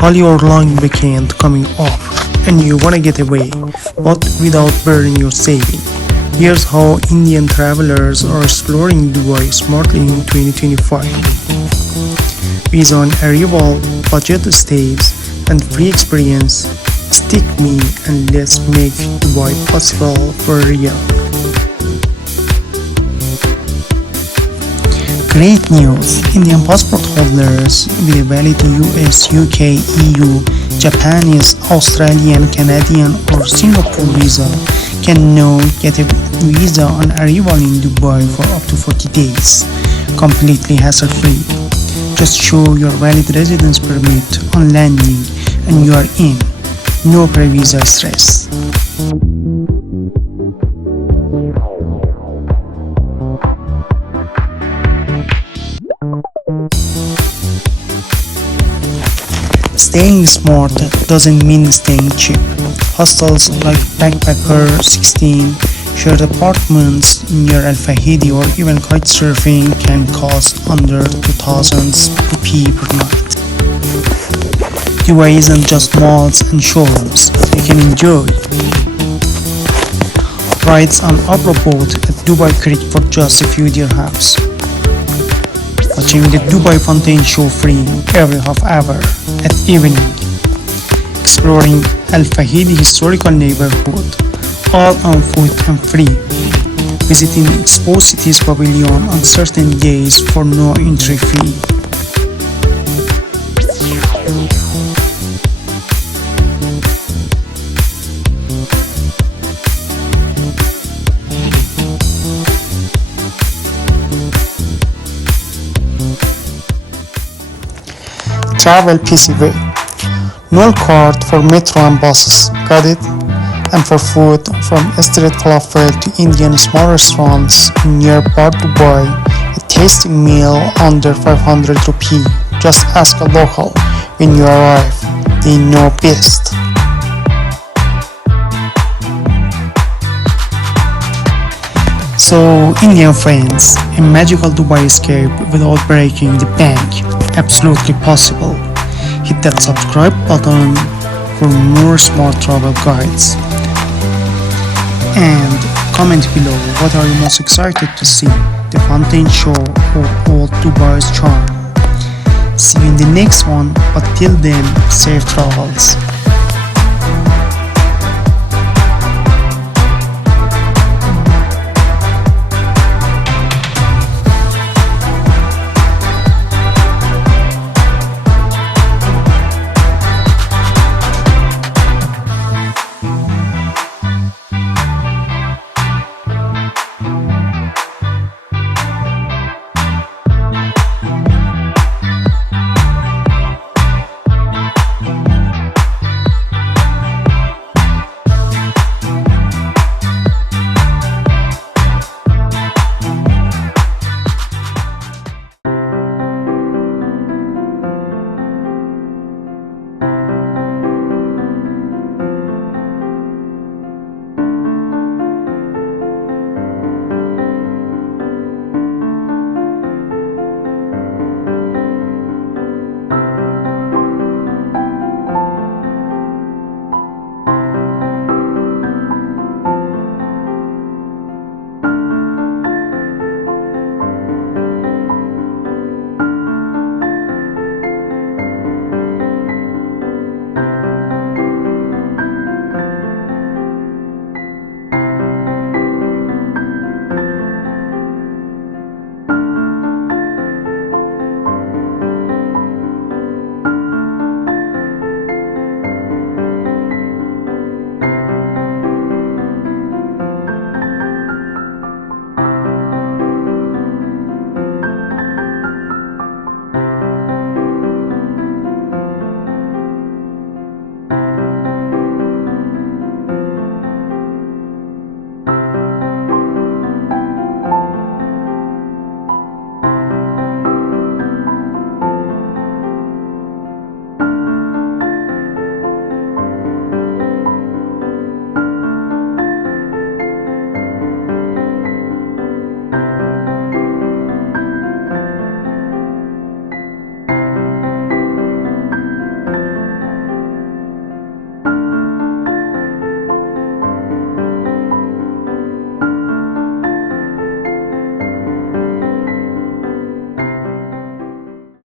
Holi or long weekend coming up and you wanna get away, but without burning your saving. Here's how Indian travelers are exploring Dubai smartly in 2025. Visa on arrival, budget stays, and free experience. Stick me and let's make Dubai possible for real. Great news! Indian passport holders with a valid US, UK, EU, Japanese, Australian, Canadian or Singapore visa can now get a visa on arrival in Dubai for up to 40 days, completely hassle-free. Just show your valid residence permit on landing and you are in. No pre-visa stress. Staying smart doesn't mean staying cheap. Hostels like Backpacker 16, shared apartments near Fahidi or even kitesurfing can cost under 2,000 rupee per night. Dubai isn't just malls and showrooms. You can enjoy rides on Abra boat at Dubai Creek for just a few dirhams. Watching the Dubai Fountain show free every half hour at evening. Exploring Al Fahidi historical neighborhood, all on foot and free. Visiting Expo City's pavilion on certain days for no entry fee. Travel PCV. No card for metro and buses, got it? And for food, from street falafel to Indian small restaurants near Bar Dubai, a tasty meal under 500 rupee. Just ask a local when you arrive, they know best. So, Indian friends, a magical Dubai escape without breaking the bank. Absolutely possible. Hit that subscribe button for more smart travel guides. And comment below what are you most excited to see, the Fountain Show or Old Dubai's charm. See you in the next one, but till then, safe travels.